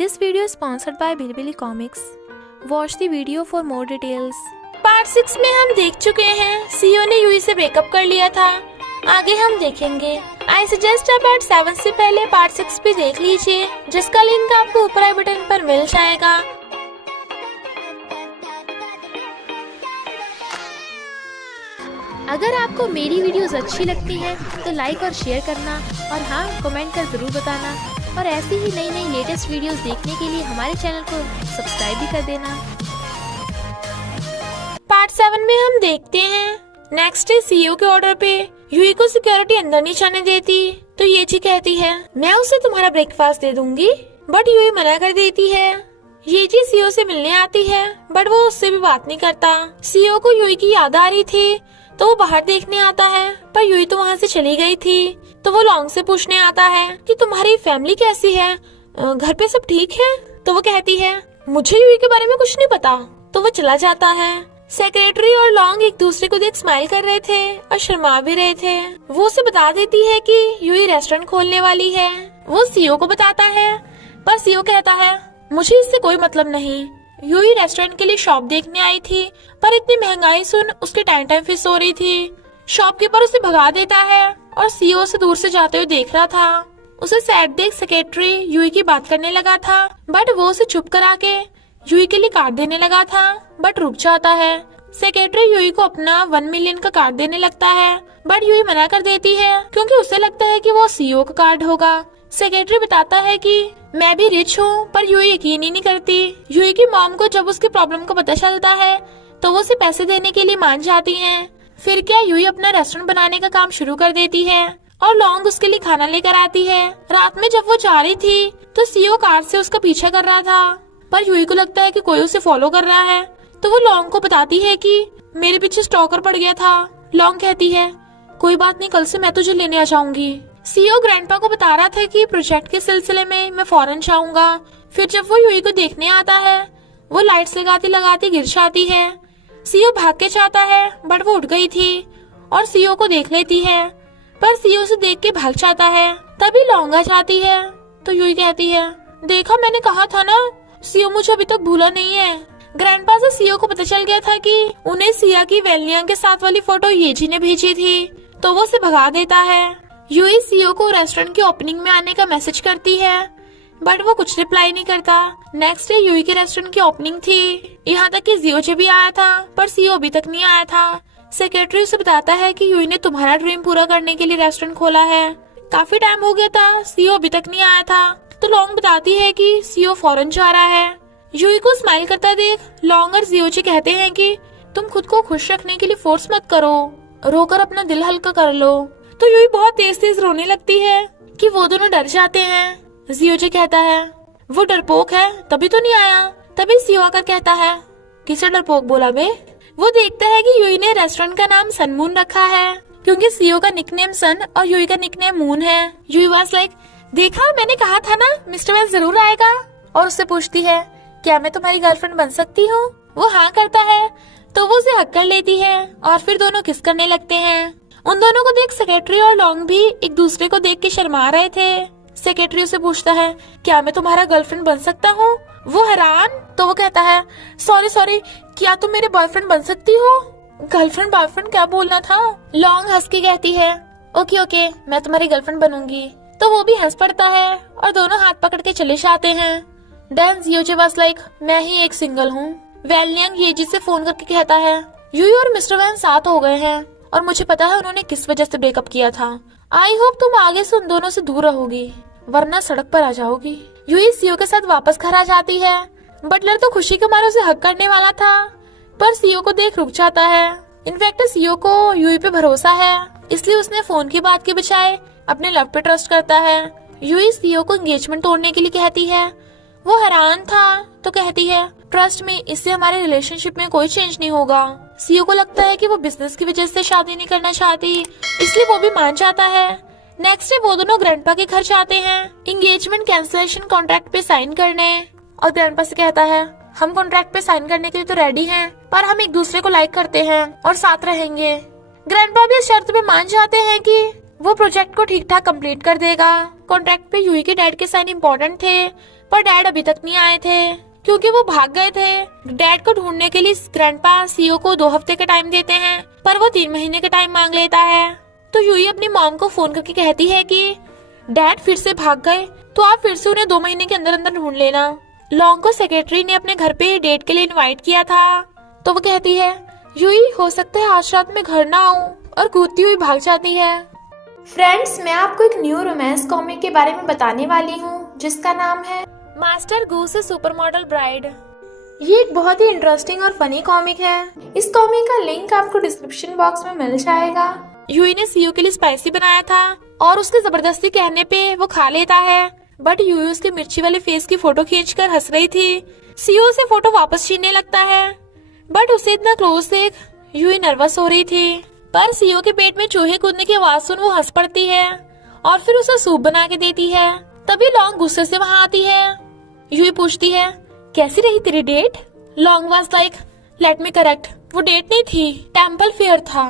This video is sponsored by Bilibili Comics. Watch the video for more details. Part 6 में हम देख चुके हैं सीओ ने यूई से ब्रेकअप कर लिया था। आगे हम देखेंगे। आई सजेस्ट आप पार्ट 7 से पहले पार्ट 6 भी देख लीजिए, जिसका लिंक आपको ऊपर आई बटन पर मिल जाएगा। अगर आपको मेरी वीडियोस अच्छी लगती हैं तो लाइक और शेयर करना और हाँ कमेंट कर जरूर बताना और ऐसी ही नई नई लेटेस्ट वीडियोस देखने के लिए हमारे चैनल को सब्सक्राइब भी कर देना। पार्ट 7 में हम देखते हैं नेक्स्ट डे सीईओ के ऑर्डर पे यूई को सिक्योरिटी अंदर नहीं जाने देती तो येजी कहती है मैं उसे तुम्हारा ब्रेकफास्ट दे दूंगी, बट यूई मना कर देती है। येजी सीईओ से मिलने आती है बट वो उससे भी बात नहीं करता। सीईओ को यूई की याद आ रही थी तो वो बाहर देखने आता है, पर यूई तो वहाँ से चली गई थी। तो वो लॉन्ग से पूछने आता है कि तुम्हारी फैमिली कैसी है, घर पे सब ठीक है? तो वो कहती है मुझे यूई के बारे में कुछ नहीं पता। तो वो चला जाता है। सेक्रेटरी और लॉन्ग एक दूसरे को देख स्माइल कर रहे थे और शर्मा भी रहे थे। वो उसे बता देती है कि यूई रेस्टोरेंट खोलने वाली है। वो सीईओ को बताता है, पर सीईओ कहता है मुझे इससे कोई मतलब नहीं। यूई रेस्टोरेंट के लिए शॉप देखने आई थी, पर इतनी महंगाई सुन उसकी टाइम फिक्स हो रही थी। शॉपकीपर उसे भगा देता है और सीईओ से दूर से जाते हुए देख रहा था। उसे सैड देख सेक्रेटरी यूई की बात करने लगा था, बट वो उसे चुप करा के यूई के लिए कार्ड देने लगा था, बट रुक जाता है। सेक्रेटरी यूई को अपना 1 मिलियन का कार्ड देने लगता है, बट यूई मना कर देती है क्योंकि उसे लगता है कि वो सीईओ का कार्ड होगा। सेक्रेटरी बताता है कि मैं भी रिच हूँ, पर यूई यकीन ही नहीं करती। यूई की मॉम को जब उसकी प्रॉब्लम का पता चलता है तो वो उसे पैसे देने के लिए मान जाती हैं। फिर क्या यूई अपना रेस्टोरेंट बनाने का काम शुरू कर देती है और लॉन्ग उसके लिए खाना लेकर आती है। रात में जब वो जा रही थी तो सीईओ कार से उसका पीछा कर रहा था, पर यूई को लगता है कि कोई उसे फॉलो कर रहा है। तो वो लॉन्ग को बताती है कि मेरे पीछे स्टॉकर पड़ गया था। लॉन्ग कहती है कोई बात नहीं, कल से मैं तुझे लेने आ जाऊंगी। सीईओ ग्रैंडपा को बता रहा था कि प्रोजेक्ट के सिलसिले में मैं फौरन जाऊंगा। फिर जब वो यूई को देखने आता है वो लाइट्स लगाती लगाती गिर जाती है। सीईओ भाग के जाता है, बट वो उठ गई थी और सीईओ को देख लेती है, पर सीईओ से देख के भाग जाता है। तभी लॉन्ग आ जाती है तो यूई कहती है देखा, मैंने कहा था ना, सीईओ मुझे अभी तक भूला नहीं है। ग्रैंडपा से सीईओ को पता चल गया था कि उन्हें सिया की वेलियांग के साथ वाली फोटो येजी ने भेजी थी, तो वो उसे भगा देता है। यूई सीईओ को रेस्टोरेंट की ओपनिंग में आने का मैसेज करती है, बट वो कुछ रिप्लाई नहीं करता। नेक्स्ट डे यूई के रेस्टोरेंट की ओपनिंग थी। यहाँ तक कि जियोचे भी आया था, पर सीईओ अभी तक नहीं आया था। सेक्रेटरी उसे बताता है कि यूई ने तुम्हारा ड्रीम पूरा करने के लिए रेस्टोरेंट खोला है। काफी टाइम हो गया था, सीईओ अभी तक नहीं आया था। तो लॉन्ग बताती है कि सीईओ फौरन जा रहा है। यूई को स्माइल करता देख लॉन्ग और जियोचे कहते हैं कि तुम खुद को खुश रखने के लिए फोर्स मत करो, रोकर अपना दिल हल्का कर लो। तो यूई बहुत तेज तेज रोने लगती है कि वो दोनों डर जाते हैं। जियोचे कहता है वो डरपोक है तभी तो नहीं आया। तभी सीईओ आकर कहता है किसे डरपोक बोला बे? वो देखता है कि यूई ने रेस्टोरेंट का नाम सन मून रखा है क्योंकि सीईओ का निकनेम सन और यूई का निकनेम मून है। यूई वाज लाइक देखा, मैंने कहा था ना मिस्टर वैन जरूर आएगा। और उससे पूछती है क्या मैं तुम्हारी गर्लफ्रेंड बन सकती हूँ? वो हाँ करता है तो वो उसे हक कर लेती है और फिर दोनों किस करने लगते हैं। उन दोनों को देख सेक्रेटरी और लॉन्ग भी एक दूसरे को देख के शर्मा रहे थे। सेक्रेटरी उसे पूछता है क्या मैं तुम्हारा गर्लफ्रेंड बन सकता हूँ? वो हैरान, तो वो कहता है सॉरी, क्या तुम मेरे बॉयफ्रेंड बन सकती हो? गर्लफ्रेंड बॉयफ्रेंड क्या बोलना था? लॉन्ग हंस के कहती है ओके मैं तुम्हारी गर्लफ्रेंड बनूंगी। तो वो भी हंस पड़ता है और दोनों हाथ पकड़ के चले जाते हैं। डैन जियोचे वाज लाइक मैं ही एक सिंगल हूँ। वेलियांग येजी से फोन करके कहता है यूई और मिस्टर वैन साथ हो गए हैं और मुझे पता है उन्होंने किस वजह से ब्रेकअप किया था। आई होप तुम आगे से उन दोनों से दूर रहोगी, वरना सड़क पर आ जाओगी। यूई सीईओ के साथ वापस घर आ जाती है। बटलर तो खुशी के मारे उसे हक करने वाला था, पर सीईओ को देख रुक जाता है। इनफैक्ट सीईओ को यूई पे भरोसा है, इसलिए उसने फोन की बात के बजाय अपने लव पे ट्रस्ट करता है। यूई सीईओ को एंगेजमेंट तोड़ने के लिए कहती है। वो हैरान था तो कहती है ट्रस्ट में, इससे हमारे रिलेशनशिप में कोई चेंज नहीं होगा। सीईओ को लगता है कि वो बिजनेस की वजह से शादी नहीं करना चाहती, इसलिए वो भी मान जाता है। नेक्स्ट डे वो दोनों ग्रैंडपा के घर जाते हैं एंगेजमेंट कैंसलेशन कॉन्ट्रैक्ट पे साइन करने। और ग्रैंडपा से कहता है हम कॉन्ट्रैक्ट पे साइन करने के लिए तो रेडी हैं, पर हम एक दूसरे को लाइक करते हैं और साथ रहेंगे। ग्रैंडपा भी इस शर्त पे मान जाते हैं कि वो प्रोजेक्ट को ठीक ठाक कंप्लीट कर देगा। कॉन्ट्रैक्ट पे यूही के डैड के साइन इम्पोर्टेंट थे, पर डैड अभी तक नहीं आए थे क्योंकि वो भाग गए थे। डैड को ढूंढने के लिए ग्रैंडपा सीईओ को 2 हफ्ते का टाइम देते हैं, पर वो 3 महीने का टाइम मांग लेता है। तो यूही अपनी मॉम को फोन करके कहती है कि डैड फिर से भाग गए, तो आप फिर से उन्हें 2 महीने के अंदर अंदर ढूंढ लेना। लॉन्ग को सेक्रेटरी ने अपने घर पे डेट के लिए इनवाइट किया था, तो वो कहती है यूही हो सकता है आज रात में घर ना आऊं, और कूदती हुई भाग जाती है। फ्रेंड्स, मैं आपको एक न्यू रोमांस कॉमिक के बारे में बताने वाली हूँ जिसका नाम है master goose super model bride. ये एक बहुत ही इंटरेस्टिंग और फनी कॉमिक है। इस कॉमिक का लिंक आपको डिस्क्रिप्शन बॉक्स में मिल जाएगा। यूही ने सीईओ के लिए स्पाइसी बनाया था और उसके जबरदस्ती कहने पे वो खा लेता है, बट यूही उसके मिर्ची वाले फेस की फोटो खींचकर हंस रही थी। सीईओ से फोटो वापस छीनने लगता है, बट उसे इतना क्लोज देख यूही नर्वस हो रही थी। पर सीईओ के पेट में चूहे कूदने की आवाज सुन वो हंस पड़ती है और फिर उसे सूप बना के देती है। तभी लॉन्ग गुस्से से वहाँ आती है। यूही पूछती है कैसी रही तेरी date? Long was like let me correct, वो डेट नहीं थी, टेम्पल फेयर था।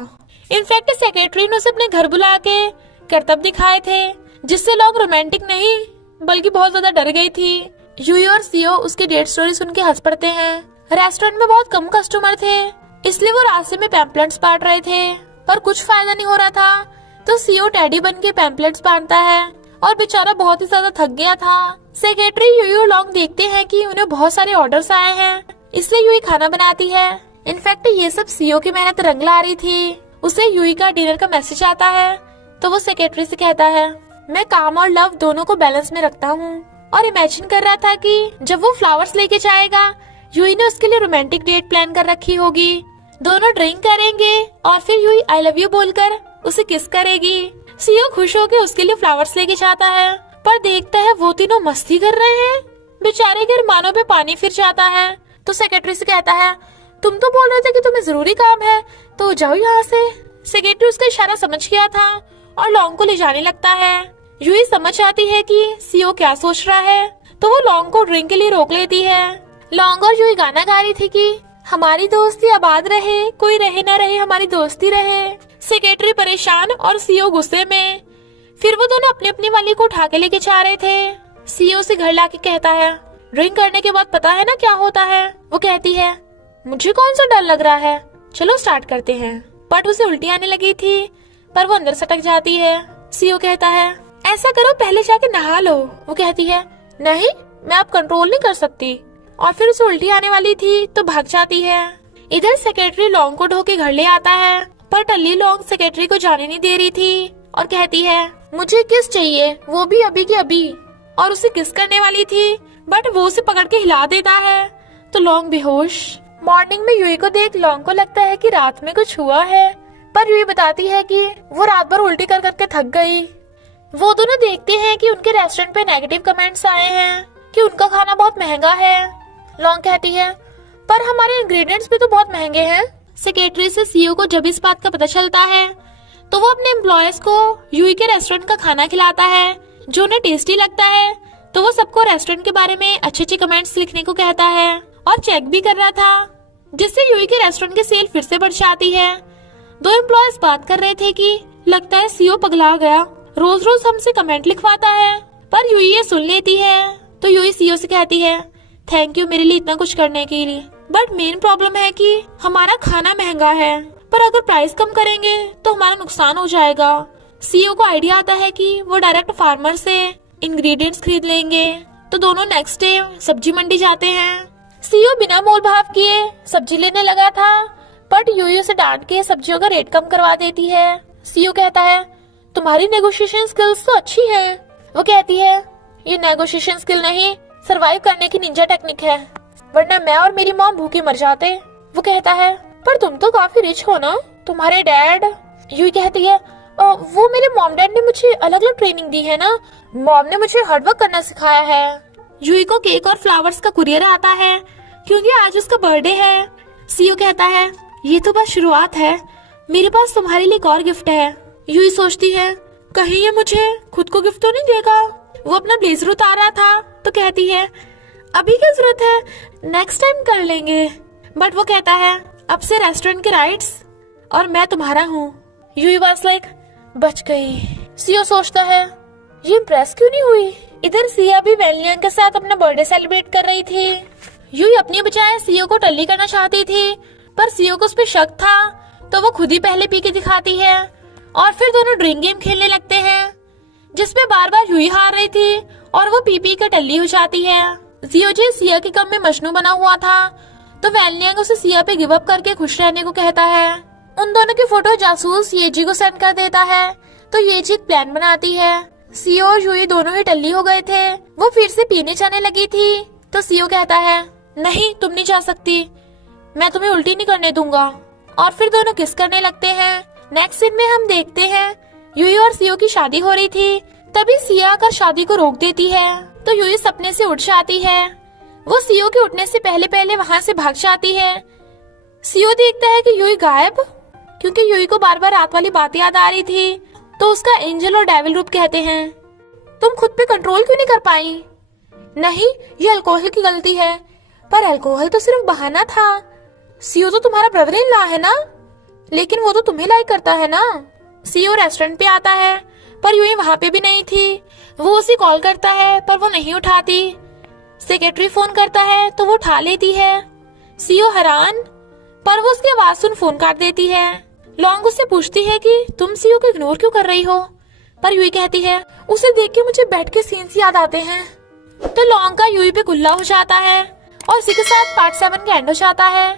इनफैक्ट सेक्रेटरी ने उसे अपने घर बुला के करतब दिखाए थे, जिससे लॉन्ग रोमांटिक नहीं बल्कि बहुत ज्यादा डर गई थी। यूही और सीईओ उसकी डेट स्टोरी सुन के हंस पड़ते हैं। रेस्टोरेंट में बहुत कम कस्टमर थे, इसलिए वो रास्ते में पैम्पलेट्स बांट रहे थे, पर कुछ फायदा नहीं हो रहा था। तो सीईओ टैडी बन के पैम्पलेट्स बांटता है और बेचारा बहुत ही ज्यादा थक गया था। सेक्रेटरी यूही और लॉन्ग देखते हैं कि उन्हें बहुत सारे ऑर्डर्स आए हैं, इसलिए यूही खाना बनाती है। इनफैक्ट ये सब सीईओ की मेहनत रंग ला रही थी। उसे यूही का डिनर का मैसेज आता है, तो वो सेक्रेटरी से कहता है मैं काम और लव दोनों को बैलेंस में रखता हूँ, और इमेजिन कर रहा था कि जब वो फ्लावर्स लेके जाएगा यूही ने उसके लिए रोमांटिक डेट प्लान कर रखी होगी। दोनों ड्रिंक करेंगे और फिर यूही आई लव यू बोलकर उसे किस करेगी। सीईओ खुश होकर उसके लिए फ्लावर्स लेके जाता है, पर देखता है वो तीनों मस्ती कर रहे हैं। बेचारे के अरमानों पे पानी फिर जाता है। तो सेक्रेटरी से कहता है तुम तो बोल रहे थे कि तुम्हें जरूरी काम है, तो जाओ यहाँ से। सेक्रेटरी उसका इशारा समझ गया था और लॉन्ग को ले जाने लगता है। यूही समझ आती है कि सीईओ क्या सोच रहा है, तो वो लॉन्ग को ड्रिंक के लिए रोक लेती है। लॉन्ग और यूही गाना गा रही थी कि हमारी दोस्ती आबाद रहे, कोई रहे ना रहे हमारी दोस्ती रहे। सेक्रेटरी परेशान और सीईओ गुस्से में। फिर वो दोनों अपनी अपनी वाली को उठा के लेके जा रहे थे। सीईओ से घर लाके कहता है ड्रिंक करने के बाद पता है ना क्या होता है? वो कहती है मुझे कौन सा डर लग रहा है, चलो स्टार्ट करते हैं। बट उसे उल्टी आने लगी थी, पर वो अंदर सटक जाती है। सीईओ कहता है ऐसा करो पहले जाके नहा लो। वो कहती है नहीं, मैं अब कंट्रोल नहीं कर सकती, और फिर उसे उल्टी आने वाली थी तो भाग जाती है। इधर सेक्रेटरी लॉन्ग को ढो के घर ले आता है, पर टल्ली लॉन्ग सेक्रेटरी को जाने नहीं दे रही थी और कहती है मुझे किस चाहिए, वो भी अभी की अभी। और उसे किस करने वाली थी, बट वो उसे पकड़ के हिला देता है, तो लॉन्ग बेहोश। मॉर्निंग में यूही को देख लॉन्ग को लगता है कि रात में कुछ हुआ है, पर यूही बताती है कि वो रात भर उल्टी कर करके थक गई। वो दोनों देखते हैं कि उनके रेस्टोरेंट पे नेगेटिव कमेंट्स आए हैं कि उनका खाना बहुत महंगा है। लॉन्ग कहती है पर हमारे इंग्रेडिएंट्स भी तो बहुत महंगे हैं। सेक्रेटरी से सीईओ को जब इस बात का पता चलता है, तो वो अपने एम्प्लॉयज को यूही के रेस्टोरेंट का खाना खिलाता है, जो उन्हें टेस्टी लगता है। तो वो सबको रेस्टोरेंट के बारे में अच्छे अच्छे कमेंट्स लिखने को कहता है और चेक भी कर रहा था, जिससे यूही के रेस्टोरेंट की सेल फिर से बढ़ जाती है। 2 एम्प्लॉयज बात कर रहे थे कि लगता है सीईओ पगला गया, रोज रोज हमसे कमेंट लिखवाता है। पर यूही ये सुन लेती है, तो यूही सीईओ से कहती है थैंक यू मेरे लिए इतना कुछ करने के लिए, बट मेन प्रॉब्लम है कि हमारा खाना महंगा है, पर अगर प्राइस कम करेंगे तो हमारा नुकसान हो जाएगा। सीईओ को आइडिया आता है कि वो डायरेक्ट फार्मर से इंग्रेडिएंट्स खरीद लेंगे। तो दोनों नेक्स्ट डे सब्जी मंडी जाते हैं। सीईओ बिना मोल भाव किए सब्जी लेने लगा था, बट यूही उसे डांट के सब्जियों का रेट कम करवा देती है। सीईओ कहता है तुम्हारी नेगोशिएशन स्किल्स तो अच्छी है। वो कहती है ये नेगोशिएशन स्किल नहीं, सरवाइव करने की निंजा टेक्निक है, वरना मैं और मेरी मॉम भूखे मर जाते। वो कहता है पर तुम तो काफी रिच हो ना, तुम्हारे डैड। यूही कहती है वो मेरे मॉम डैड ने मुझे अलग अलग ट्रेनिंग दी है ना, मॉम ने मुझे हार्डवर्क करना सिखाया है। यूही को केक और फ्लावर्स का कुरियर आता है क्योंकि आज उसका बर्थडे है। सीईओ कहता है ये तो बस शुरुआत है, मेरे पास तुम्हारे लिए एक और गिफ्ट है। यूही सोचती है कहीं ये मुझे खुद को गिफ्ट तो नहीं देगा। वो अपना ब्लेजर उतार रहा था, तो कहती है अभी क्या जरूरत है, नेक्स्ट टाइम कर लेंगे। बट वो कहता है अब से रेस्टोरेंट के राइट्स और मैं तुम्हारा हूँ। यूही वाज लाइक बच गई। सीओ सोचता है ये इम्प्रेस क्यों नहीं हुई। इधर सिया भी वैनलियांग के साथ अपना बर्थडे सेलिब्रेट कर रही थी। यूई अपनी बजाय सीओ को टल्ली करना चाहती थी, पर सीओ को उस पर शक था तो वो खुद ही पहले पी के दिखाती है और फिर दोनों ड्रिंक गेम खेलने लगते हैं, जिसमें बार बार यूई हार रही थी और वो पी पी कर टल्ली हो जाती है। जियोजे सिया के कम में मजनू बना हुआ था तो वैनलियांग उसे सिया पे गिव अप करके खुश रहने को कहता है। उन दोनों की फोटो जासूस येजी को सेंड कर देता है तो येजी एक प्लान बनाती है। सीओ और यूई दोनों ही टल्ली हो गए थे। वो फिर से पीने जाने लगी थी तो सीओ कहता है नहीं तुम नहीं जा सकती, मैं तुम्हें उल्टी नहीं करने दूंगा। और फिर दोनों किस करने लगते हैं। नेक्स्ट सीन में हम देखते हैं यूई और सीओ की शादी हो रही थी, तभी सिया आकर शादी को रोक देती है तो यूई सपने से उठ जाती है। वो सीओ के उठने से पहले पहले वहाँ से भाग जाती है। सीओ देखता है कि यूई गायब, क्योंकि यूई को बार बार रात वाली बात याद आ रही थी तो उसका एंजल और डेविल रूप कहते हैं तुम खुद पे कंट्रोल क्यों नहीं कर पाई। नहीं ये अल्कोहल की गलती है, पर अल्कोहल तो सिर्फ बहाना था। सीओ तो तुम्हारा ब्रदर इन लॉ है ना, लेकिन वो तो तुम्हें लाइक करता है ना। सीओ रेस्टोरेंट पे आता है पर यूई वहाँ पे भी नहीं थी। वो उसे कॉल करता है पर वो नहीं उठाती। सेक्रेटरी फोन करता है तो वो उठा लेती है। सीओ हैरान, पर वो उसकी आवाज सुन फोन काट देती है। लॉन्ग उससे पूछती है कि तुम सीओ को इग्नोर क्यों कर रही हो, पर यूई कहती है उसे देख के मुझे बेड के सीन्स याद आते हैं। तो लॉन्ग का यूई पे गुल्ला हो जाता है और इसी के साथ पार्ट 7 का एंड हो जाता है।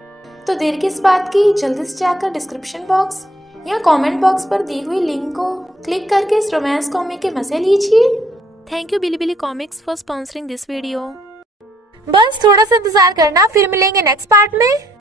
तो देर किस बात की, जल्दी से जाकर डिस्क्रिप्शन बॉक्स या कमेंट बॉक्स पर दी हुई लिंक को क्लिक करके इस रोमांस कॉमिक के मजे लीजिए। Thank you Bilibili comics for sponsoring this video. बस थोड़ा सा इंतजार करना, फिर मिलेंगे नेक्स्ट पार्ट में।